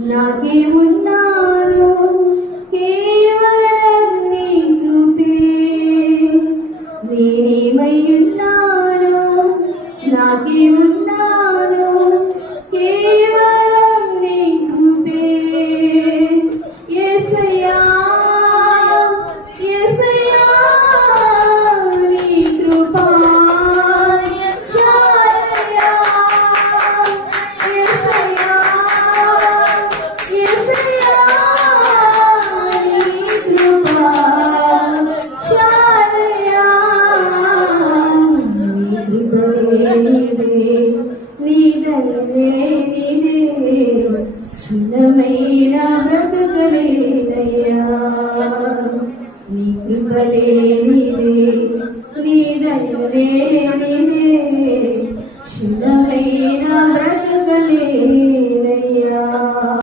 నాకేమున్నారో కేవలం నీ కృపే. నేనేమయ్యున్నారో నాకేమున్నారో కేవలం నీ కృపే. యేసయ్యా యేసయ్యా నీ కృపా చాలయ్యా. యేసయ్యా యేసయ్యా నీ కృపా చాలయ్యా. నీ కృపే నీదే, నీ దయనే నీదే, క్షుణ్ణమైన బ్రతుకలేదయ్యా. నీ కృపలే